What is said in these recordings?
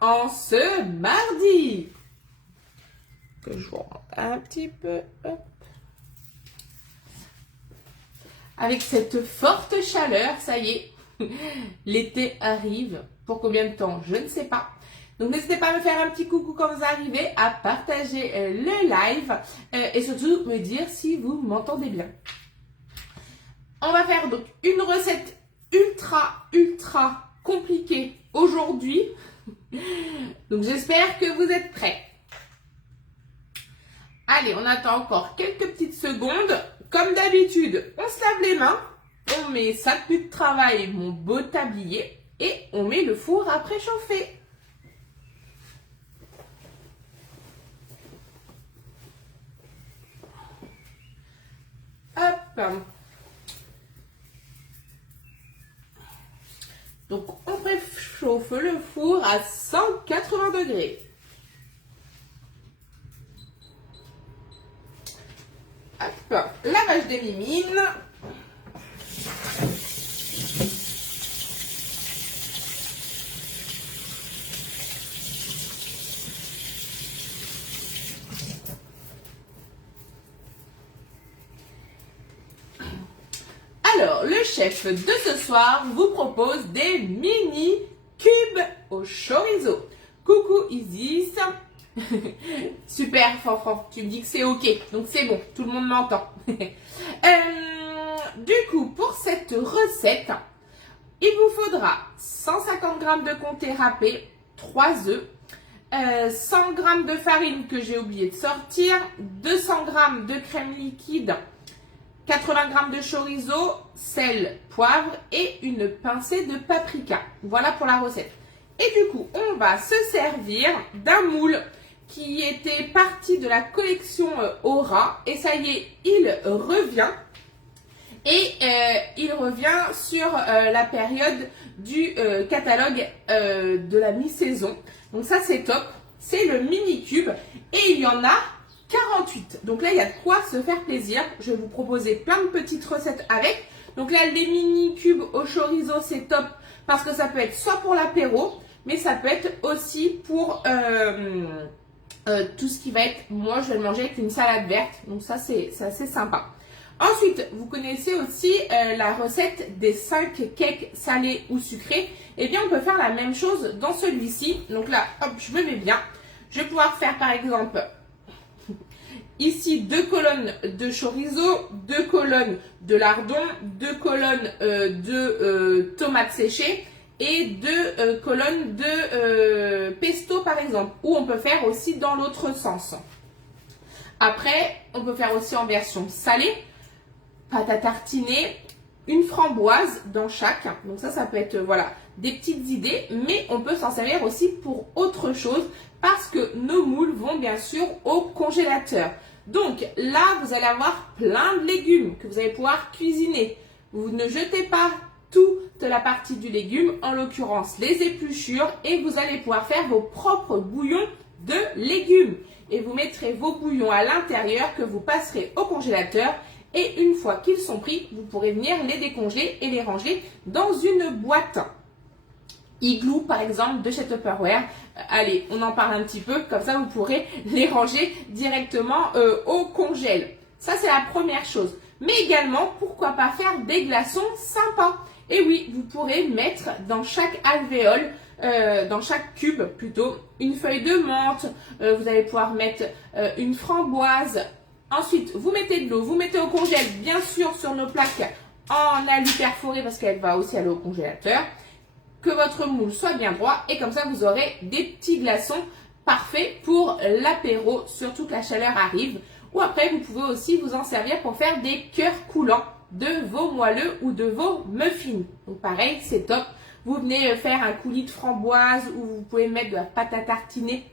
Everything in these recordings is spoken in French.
en ce mardi. Que je vous rentre un petit peu. Hop. Avec cette forte chaleur, ça y est, l'été arrive. Pour combien de temps, je ne sais pas. Donc n'hésitez pas à me faire un petit coucou quand vous arrivez, à partager le live et surtout me dire si vous m'entendez bien. On va faire donc une recette ultra compliquée aujourd'hui. Donc j'espère que vous êtes prêts. Allez, on attend encore quelques petites secondes. Comme d'habitude, on se lave les mains, on met sa tenue de travail, mon beau tablier et on met le four à préchauffer. Hop. Donc on préchauffe le four à 180 degrés. Hop, lavage des mimines. Alors, le chef de ce soir vous propose des mini cubes au chorizo. Coucou Isis. Super, Fanfran, tu me dis que c'est ok, donc c'est bon, tout le monde m'entend. Du coup, pour cette recette, il vous faudra 150 g de comté râpé, 3 œufs, 100 g de farine que j'ai oublié de sortir, 200 g de crème liquide, 80 g de chorizo, sel, poivre et une pincée de paprika. Voilà pour la recette. Et du coup, on va se servir d'un moule qui était parti de la collection Aura. Et ça y est, il revient. Et il revient sur la période du catalogue de la mi-saison. Donc ça, c'est top. C'est le mini cube. Et il y en a 48. Donc là, il y a de quoi se faire plaisir. Je vais vous proposer plein de petites recettes avec. Donc là, les mini cubes au chorizo, c'est top. Parce que ça peut être soit pour l'apéro, mais ça peut être aussi pour tout ce qui va être, moi je vais le manger avec une salade verte, donc ça c'est assez sympa. Ensuite, vous connaissez aussi la recette des 5 cakes salés ou sucrés. Eh bien, on peut faire la même chose dans celui-ci. Donc là, hop, je me mets bien. Je vais pouvoir faire par exemple ici 2 colonnes de chorizo, 2 colonnes de lardon, 2 colonnes de tomates séchées et 2 colonnes de pesto par exemple, ou on peut faire aussi dans l'autre sens. Après, on peut faire aussi en version salée, pâte à tartiner, une framboise dans chaque. Donc ça peut être voilà des petites idées, mais on peut s'en servir aussi pour autre chose parce que nos moules vont bien sûr au congélateur. Donc là, vous allez avoir plein de légumes que vous allez pouvoir cuisiner. Vous ne jetez pas toute la partie du légume, en l'occurrence les épluchures, et vous allez pouvoir faire vos propres bouillons de légumes. Et vous mettrez vos bouillons à l'intérieur que vous passerez au congélateur. Et une fois qu'ils sont pris, vous pourrez venir les décongeler et les ranger dans une boîte. Igloo par exemple de chez Tupperware. Allez, on en parle un petit peu, comme ça vous pourrez les ranger directement au congèle. Ça c'est la première chose. Mais également, pourquoi pas faire des glaçons sympas. Et oui, vous pourrez mettre dans chaque alvéole, dans chaque cube plutôt, une feuille de menthe. Vous allez pouvoir mettre une framboise. Ensuite, vous mettez de l'eau, vous mettez au congèle, bien sûr sur nos plaques en alu perforé parce qu'elle va aussi aller au congélateur. Que votre moule soit bien droit et comme ça vous aurez des petits glaçons parfaits pour l'apéro, surtout que la chaleur arrive. Ou après vous pouvez aussi vous en servir pour faire des cœurs coulants de vos moelleux ou de vos muffins. Donc pareil, c'est top. Vous venez faire un coulis de framboise ou vous pouvez mettre de la pâte à tartiner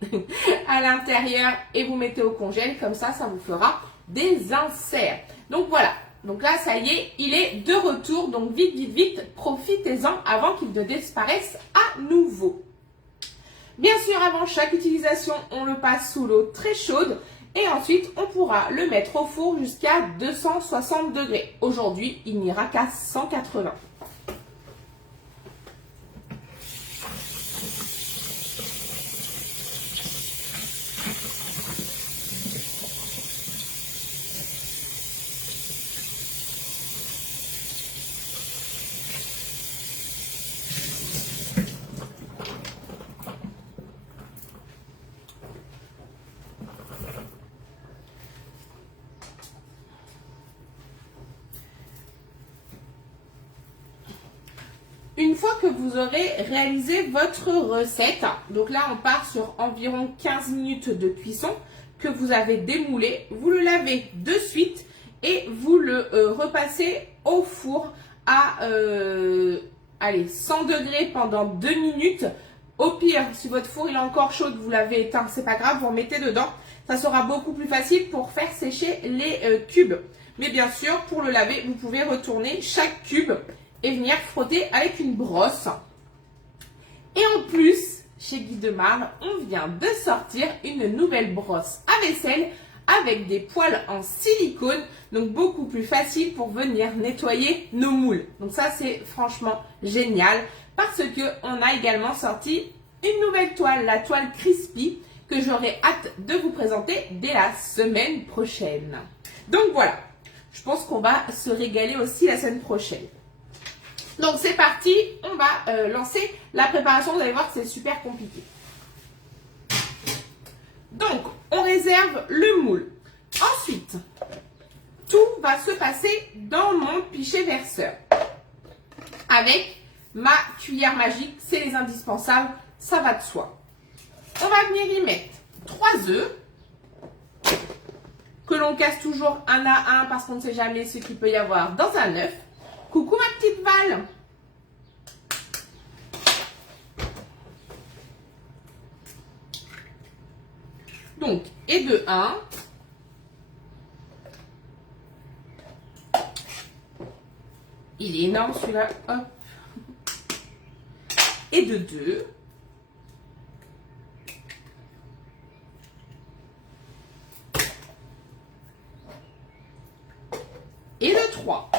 à l'intérieur et vous mettez au congèle. Comme ça, ça vous fera des inserts. Donc voilà. Donc là, ça y est, il est de retour. Donc vite, profitez-en avant qu'il ne disparaisse à nouveau. Bien sûr, avant chaque utilisation, on le passe sous l'eau très chaude. Et ensuite, on pourra le mettre au four jusqu'à 260 degrés. Aujourd'hui, il n'ira qu'à 180. une fois que vous aurez réalisé votre recette, donc là on part sur environ 15 minutes de cuisson, que vous avez démoulé, vous le lavez de suite et vous le repassez au four à 100 degrés pendant 2 minutes. Au pire, si votre four il est encore chaud, que vous l'avez éteint, c'est pas grave, vous remettez dedans. Ça sera beaucoup plus facile pour faire sécher les cubes. Mais bien sûr, pour le laver, vous pouvez retourner chaque cube et venir frotter avec une brosse. Et en plus, chez Guy Demare, on vient de sortir une nouvelle brosse à vaisselle avec des poils en silicone, donc beaucoup plus facile pour venir nettoyer nos moules. Donc ça, c'est franchement génial parce que on a également sorti une nouvelle toile, la toile Crispy, que j'aurai hâte de vous présenter dès la semaine prochaine. Donc voilà, je pense qu'on va se régaler aussi la semaine prochaine. Donc c'est parti, on va lancer la préparation. Vous allez voir que c'est super compliqué. Donc, on réserve le moule. Ensuite, tout va se passer dans mon pichet verseur. Avec ma cuillère magique, c'est les indispensables, ça va de soi. On va venir y mettre 3 œufs, que l'on casse toujours un à un parce qu'on ne sait jamais ce qu'il peut y avoir dans un œuf. Coucou ma petite Val. Donc, et de 1. Il est énorme celui-là. Hop. Et de 2. Et de 3.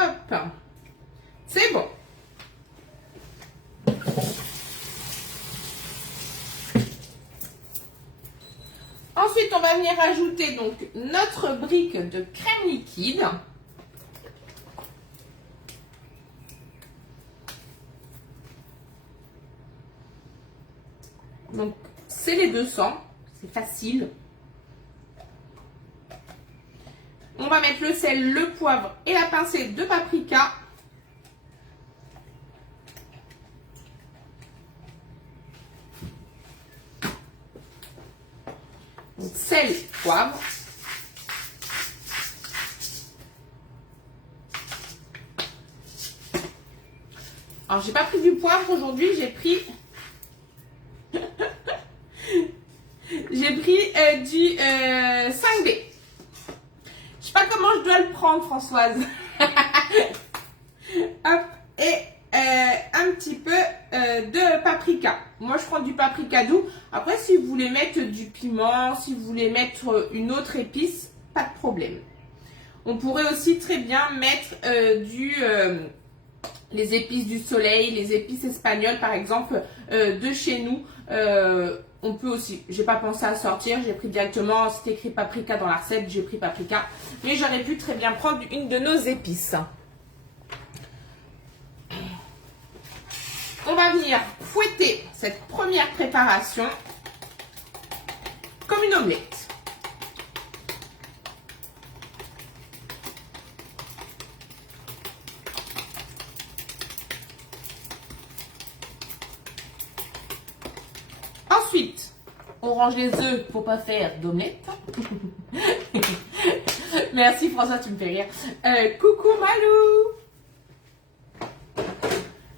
Hop. C'est bon. Ensuite, on va venir ajouter donc notre brique de crème liquide. Donc, c'est les 200. C'est facile. On va mettre le sel, le poivre et la pincée de paprika. Donc, sel, poivre. Alors, j'ai pas pris du poivre aujourd'hui, j'ai pris du 5B. Je sais pas comment je dois le prendre, Françoise. Hop, et un petit peu de paprika. Moi, je prends du paprika doux. Après, si vous voulez mettre du piment, si vous voulez mettre une autre épice, pas de problème. On pourrait aussi très bien mettre les épices du soleil, les épices espagnoles, par exemple, de chez nous. On peut aussi, j'ai pas pensé à sortir, j'ai pris directement, c'était écrit paprika dans la recette, j'ai pris paprika. Mais j'aurais pu très bien prendre une de nos épices. On va venir fouetter cette première préparation comme une omelette. Ensuite, on range les œufs pour pas faire d'omelette. Merci François, tu me fais rire. Coucou Malou.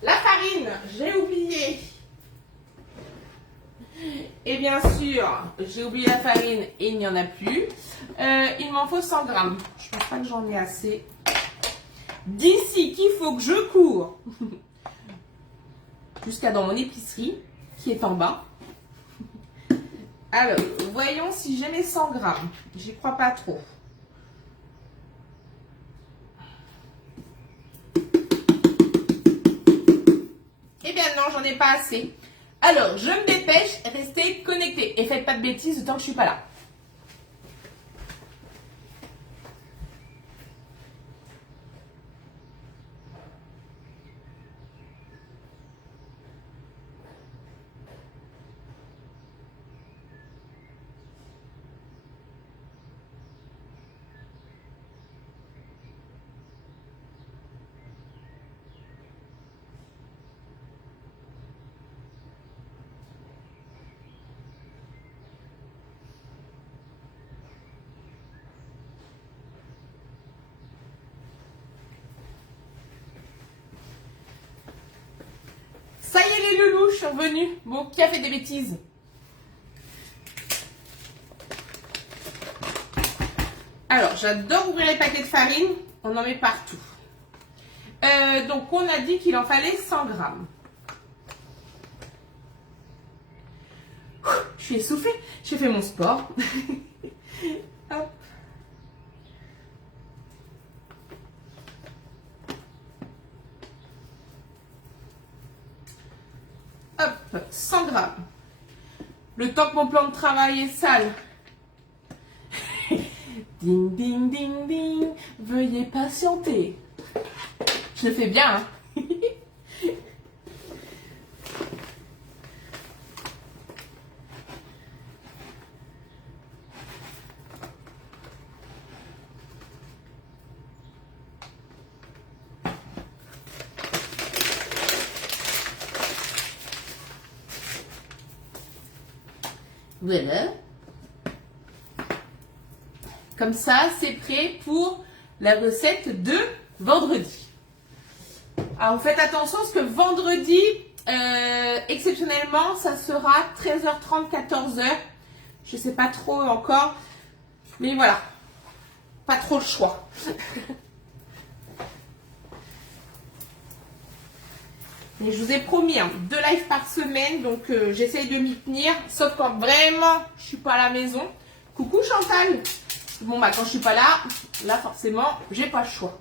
La farine, j'ai oublié. Et bien sûr, j'ai oublié la farine et il n'y en a plus. Il m'en faut 100 grammes. Je pense pas que j'en ai assez. D'ici qu'il faut que je cours jusqu'à dans mon épicerie qui est en bas. Alors, voyons si j'ai mes 100 grammes. J'y crois pas trop. Eh bien non, j'en ai pas assez. Alors, je me dépêche, restez connectés et faites pas de bêtises tant que je suis pas là. y est les loulous, je suis revenue. Bon, qui a fait des bêtises? Alors, j'adore ouvrir les paquets de farine. On en met partout. Donc, on a dit qu'il en fallait 100 grammes. Je suis essoufflée. J'ai fait mon sport. Hop. Hop, 100 grammes. Le temps que mon plan de travail est sale. Ding, ding, ding, ding. Veuillez patienter. Je le fais bien, hein. Voilà. Comme ça, c'est prêt pour la recette de vendredi. Alors, faites attention parce que vendredi, exceptionnellement, ça sera 13h30, 14h. Je ne sais pas trop encore. Mais voilà. Pas trop le choix. Et je vous ai promis 2 lives par semaine, donc j'essaye de m'y tenir, sauf quand vraiment je suis pas à la maison. Coucou Chantal. Bon bah quand je suis pas là forcément j'ai pas le choix.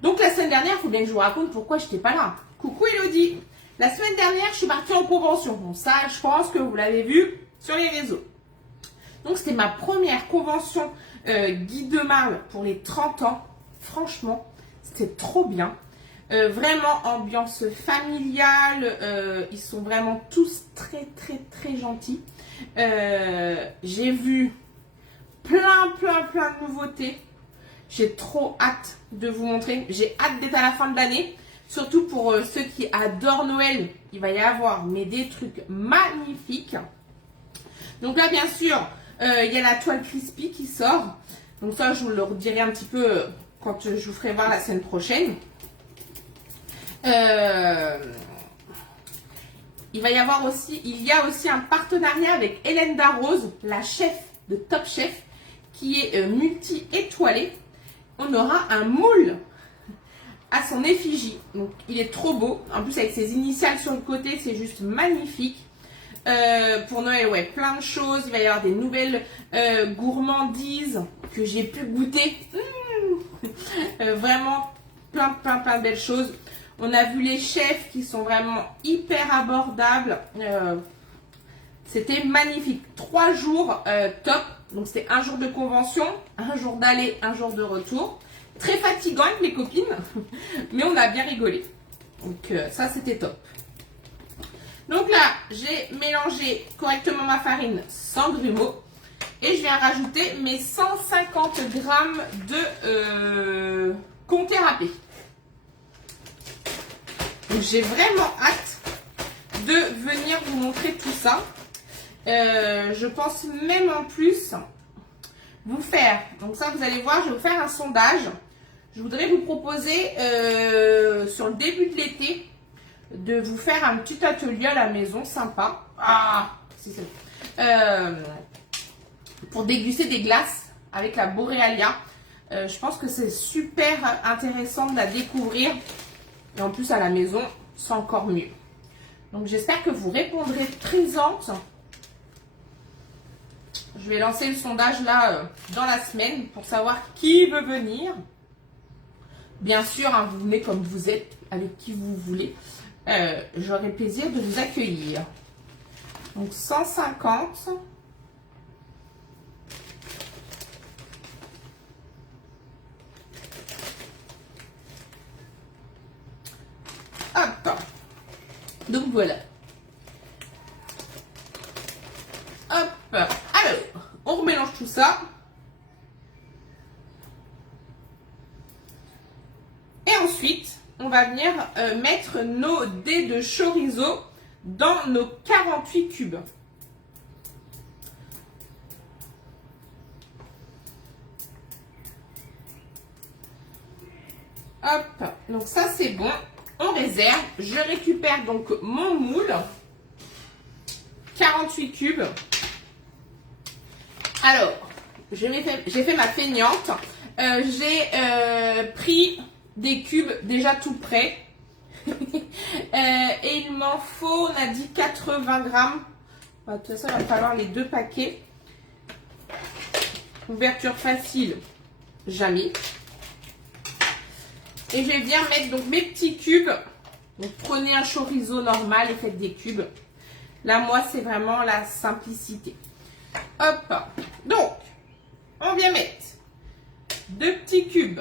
Donc la semaine dernière, il faut bien que je vous raconte pourquoi je n'étais pas là. Coucou Elodie. La semaine dernière, je suis partie en convention. Bon ça, je pense que vous l'avez vu sur les réseaux. Donc c'était ma première convention Guy de Marle pour les 30 ans. Franchement, c'était trop bien. Vraiment ambiance familiale, ils sont vraiment tous très gentils. J'ai vu plein de nouveautés. J'ai trop hâte de vous montrer. J'ai hâte d'être à la fin de l'année. Surtout pour ceux qui adorent Noël, il va y avoir des trucs magnifiques. Donc là bien sûr, il y a la toile crispy qui sort. Donc ça je vous le redirai un petit peu quand je vous ferai voir la semaine prochaine. Il y a aussi un partenariat avec Hélène Darroze, la chef de Top Chef, qui est multi-étoilée. On aura un moule à son effigie. Donc, il est trop beau. En plus, avec ses initiales sur le côté, c'est juste magnifique. Pour Noël, ouais, plein de choses. Il va y avoir des nouvelles gourmandises que j'ai pu goûter. Vraiment, plein de belles choses. On a vu les chefs qui sont vraiment hyper abordables. C'était magnifique. 3 jours top. Donc c'était un jour de convention, un jour d'aller, un jour de retour. Très fatigant avec mes copines, mais on a bien rigolé. Donc ça c'était top. Donc là, j'ai mélangé correctement ma farine sans grumeaux. Et je viens rajouter mes 150 grammes de comté râpé. Donc j'ai vraiment hâte de venir vous montrer tout ça. Je pense même en plus vous faire, donc ça vous allez voir, je vais vous faire un sondage. Je voudrais vous proposer sur le début de l'été de vous faire un petit atelier à la maison sympa. Pour déguster des glaces avec la Borealia. Je pense que c'est super intéressant de la découvrir. Et en plus à la maison, c'est encore mieux. Donc j'espère que vous répondrez présente. Je vais lancer le sondage là dans la semaine pour savoir qui veut venir. Bien sûr, hein, vous venez comme vous êtes, avec qui vous voulez. J'aurai plaisir de vous accueillir. Donc 150. Hop. Donc voilà. Hop. Alors, on remélange tout ça. Et ensuite, on va venir mettre nos dés de chorizo dans nos 48 cubes. Hop. Donc ça, c'est bon. on réserve. Je récupère donc mon moule. 48 cubes. Alors, j'ai fait ma feignante. J'ai pris des cubes déjà tout prêts. Et il m'en faut, on a dit 80 grammes. De toute façon, il va falloir les 2 paquets. Ouverture facile, jamais. Et je vais venir mettre donc mes petits cubes. Donc prenez un chorizo normal et faites des cubes. Là, moi, c'est vraiment la simplicité. Hop. Donc, on vient mettre 2 petits cubes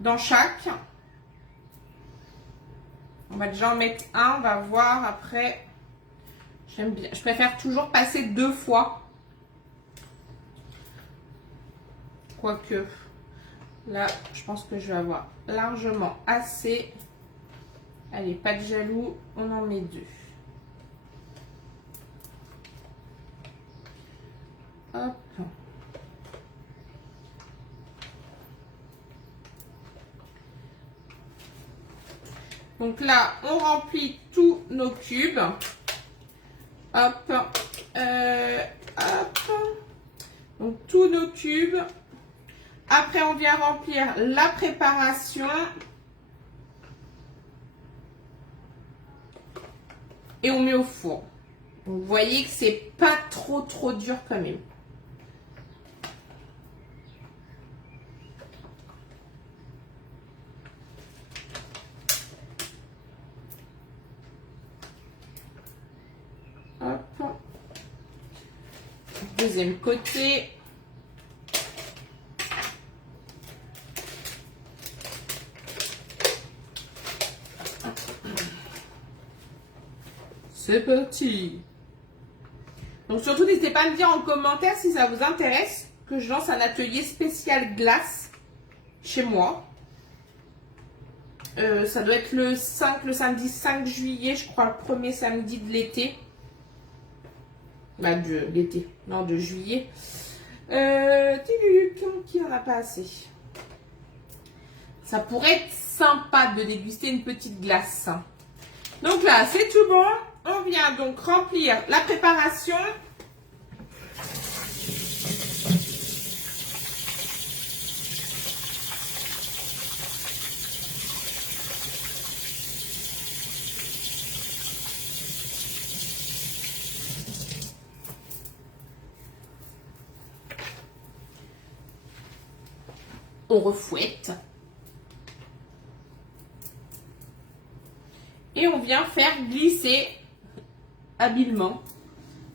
dans chaque. On va déjà en mettre un. On va voir après. J'aime bien. Je préfère toujours passer 2 fois. Quoique, là, je pense que je vais avoir largement assez. Allez, pas de jaloux. On en met 2. Hop. Donc là, on remplit tous nos cubes. Hop. Hop. Donc tous nos cubes. Après, on vient remplir la préparation. Et on met au four. Donc, vous voyez que c'est pas trop dur quand même. Hop. Deuxième côté. C'est parti. Donc surtout, n'hésitez pas à me dire en commentaire si ça vous intéresse que je lance un atelier spécial glace chez moi. Ça doit être le samedi 5 juillet, je crois, le premier samedi de l'été. Bah, de l'été, non, de juillet. Qui en a pas assez? Ça pourrait être sympa de déguster une petite glace. Donc là, c'est tout bon. On vient donc remplir la préparation. On refouette. Et on vient faire glisser habilement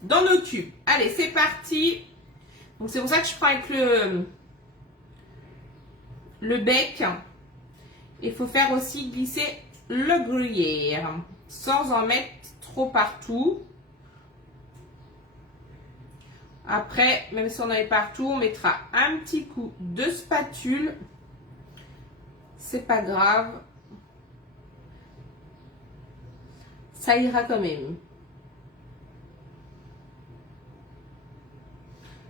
dans nos tubes. Allez, c'est parti. Donc c'est pour ça que je prends avec le bec. Il faut faire aussi glisser le gruyère sans en mettre trop partout. Après, même si on en met partout, on mettra un petit coup de spatule. C'est pas grave. Ça ira quand même.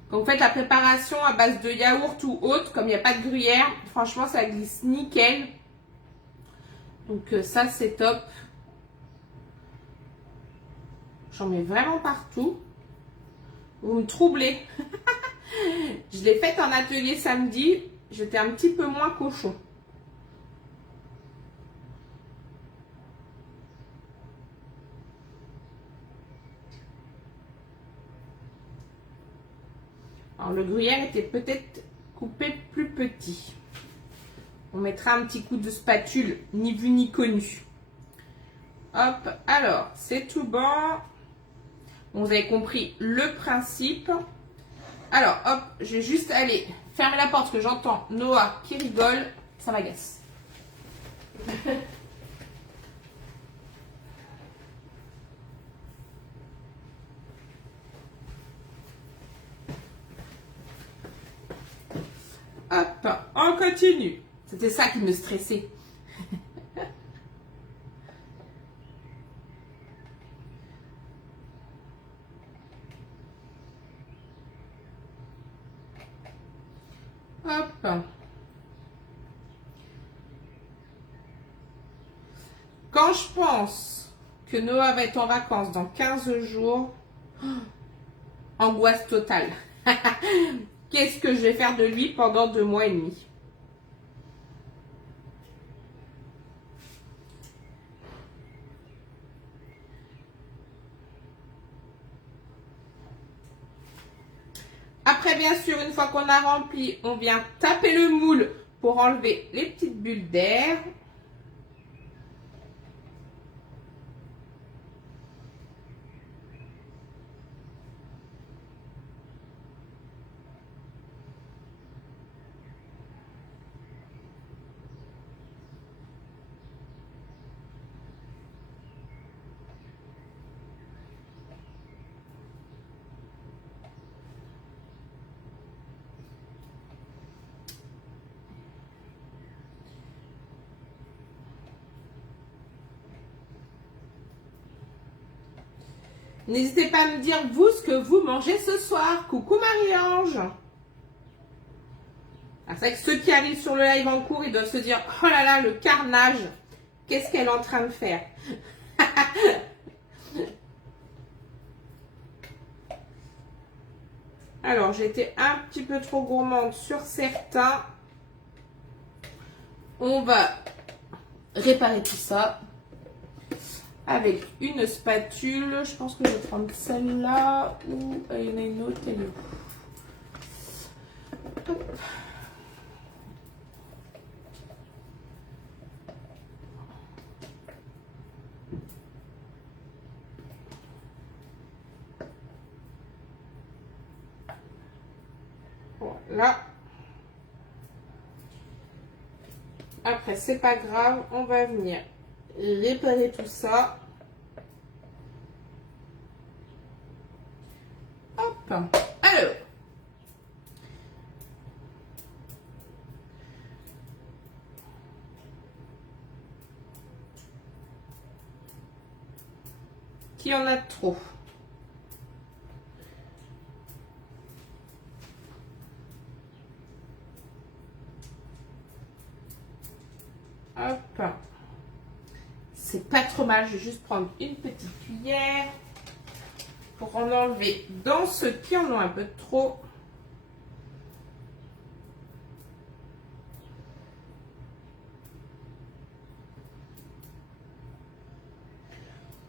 Donc faites la préparation à base de yaourt ou autre, comme il n'y a pas de gruyère. Franchement, ça glisse nickel. Donc ça, c'est top. J'en mets vraiment partout. Vous me troublez. Je l'ai faite en atelier samedi. J'étais un petit peu moins cochon. Alors le gruyère était peut-être coupé plus petit. On mettra un petit coup de spatule, ni vu ni connu. Hop, alors c'est tout bon. Bon, vous avez compris le principe. Alors hop, je vais juste aller fermer la porte parce que j'entends Noah qui rigole. Ça m'agace. Hop, on continue. C'était ça qui me stressait. Hop. Quand je pense que Noah va être en vacances dans 15 jours, angoisse totale. Qu'est-ce que je vais faire de lui pendant 2 mois et demi? Après, bien sûr, une fois qu'on a rempli, on vient taper le moule pour enlever les petites bulles d'air. N'hésitez pas à me dire, vous, ce que vous mangez ce soir. Coucou Marie-Ange. Ah, c'est vrai que ceux qui arrivent sur le live en cours, ils doivent se dire, oh là là, le carnage. Qu'est-ce qu'elle est en train de faire? Alors, j'ai été un petit peu trop gourmande sur certains. On va réparer tout ça avec une spatule. Je pense que je vais prendre celle-là ou il y en a une autre. Elle est où? Hop. Voilà. Après, c'est pas grave, on va venir réparer tout ça. Hop. Alors. Qui en a trop? Hop. C'est pas trop mal. Je vais juste prendre une petite cuillère pour en enlever dans ceux qui en ont un peu trop.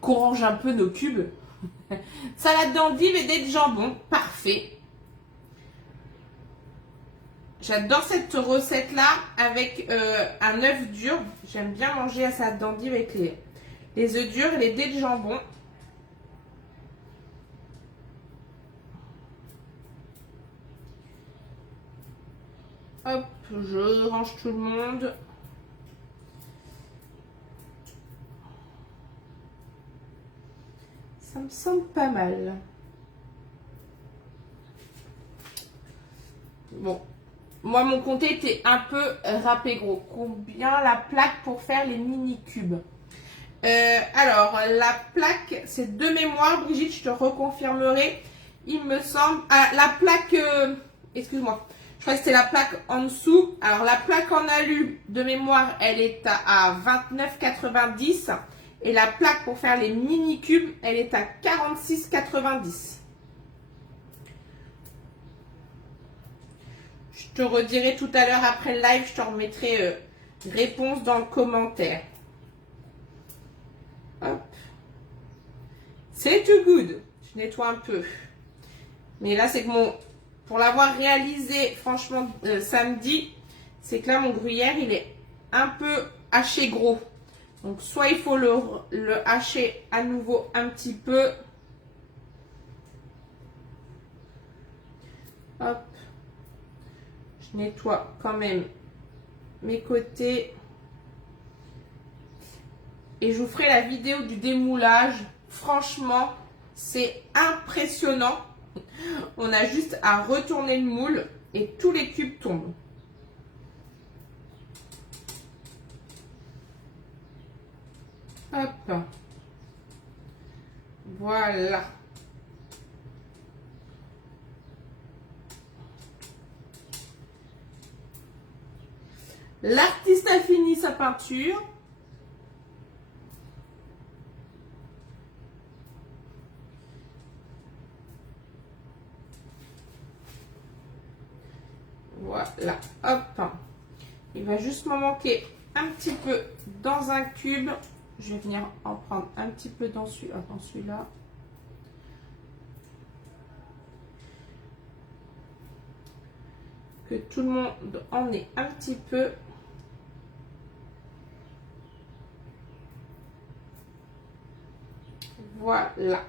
Qu'on range un peu nos cubes. Salade d'endive et dés de jambon. Parfait. J'adore cette recette-là avec un œuf dur. J'aime bien manger la salade d'endive avec les œufs durs et les dés de jambon. Hop, je range tout le monde. Ça me semble pas mal. Bon. Moi, mon comté était un peu râpé gros. Combien la plaque pour faire les mini-cubes? Alors, la plaque, c'est de mémoire. Brigitte, je te reconfirmerai. Il me semble... Ah, la plaque... excuse-moi. Je crois que c'était la plaque en dessous. Alors, la plaque en alu, de mémoire, elle est à 29,90. Et la plaque pour faire les mini-cubes, elle est à 46,90. Je te redirai tout à l'heure après le live, je te remettrai réponse dans le commentaire. Hop. C'est too good. Je nettoie un peu. Mais là, c'est que pour l'avoir réalisé, franchement, samedi, c'est que là, mon gruyère, il est un peu haché gros. Donc, soit il faut le hacher à nouveau un petit peu. Hop. Je nettoie quand même mes côtés. Et je vous ferai la vidéo du démoulage. Franchement, c'est impressionnant. On a juste à retourner le moule et tous les cubes tombent. Hop. Voilà. L'artiste a fini sa peinture. Voilà, hop. Il va juste me manquer un petit peu dans un cube. Je vais venir en prendre un petit peu dans celui-là. Que tout le monde en ait un petit peu. Voilà.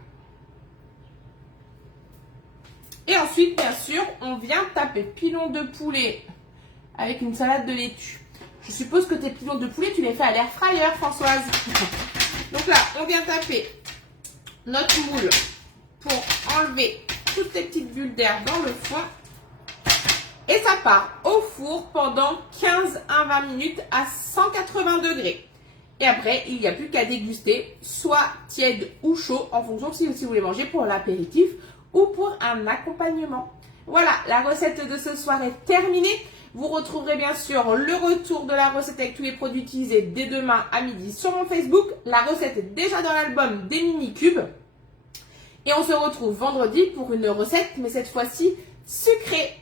Et ensuite, bien sûr, on vient taper pilon de poulet avec une salade de laitue. Je suppose que tes pilons de poulet, tu les fais à l'air fryer, Françoise. Donc là, on vient taper notre moule pour enlever toutes les petites bulles d'air dans le fond. Et ça part au four pendant 15 à 20 minutes à 180 degrés. Et après, il n'y a plus qu'à déguster, soit tiède ou chaud, en fonction si vous voulez manger pour l'apéritif ou pour un accompagnement. Voilà, la recette de ce soir est terminée. Vous retrouverez bien sûr le retour de la recette avec tous les produits utilisés dès demain à midi sur mon Facebook. La recette est déjà dans l'album des mini-cubes. Et on se retrouve vendredi pour une recette, mais cette fois-ci sucrée.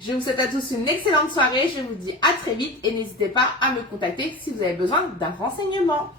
Je vous souhaite à tous une excellente soirée. Je vous dis à très vite et n'hésitez pas à me contacter si vous avez besoin d'un renseignement.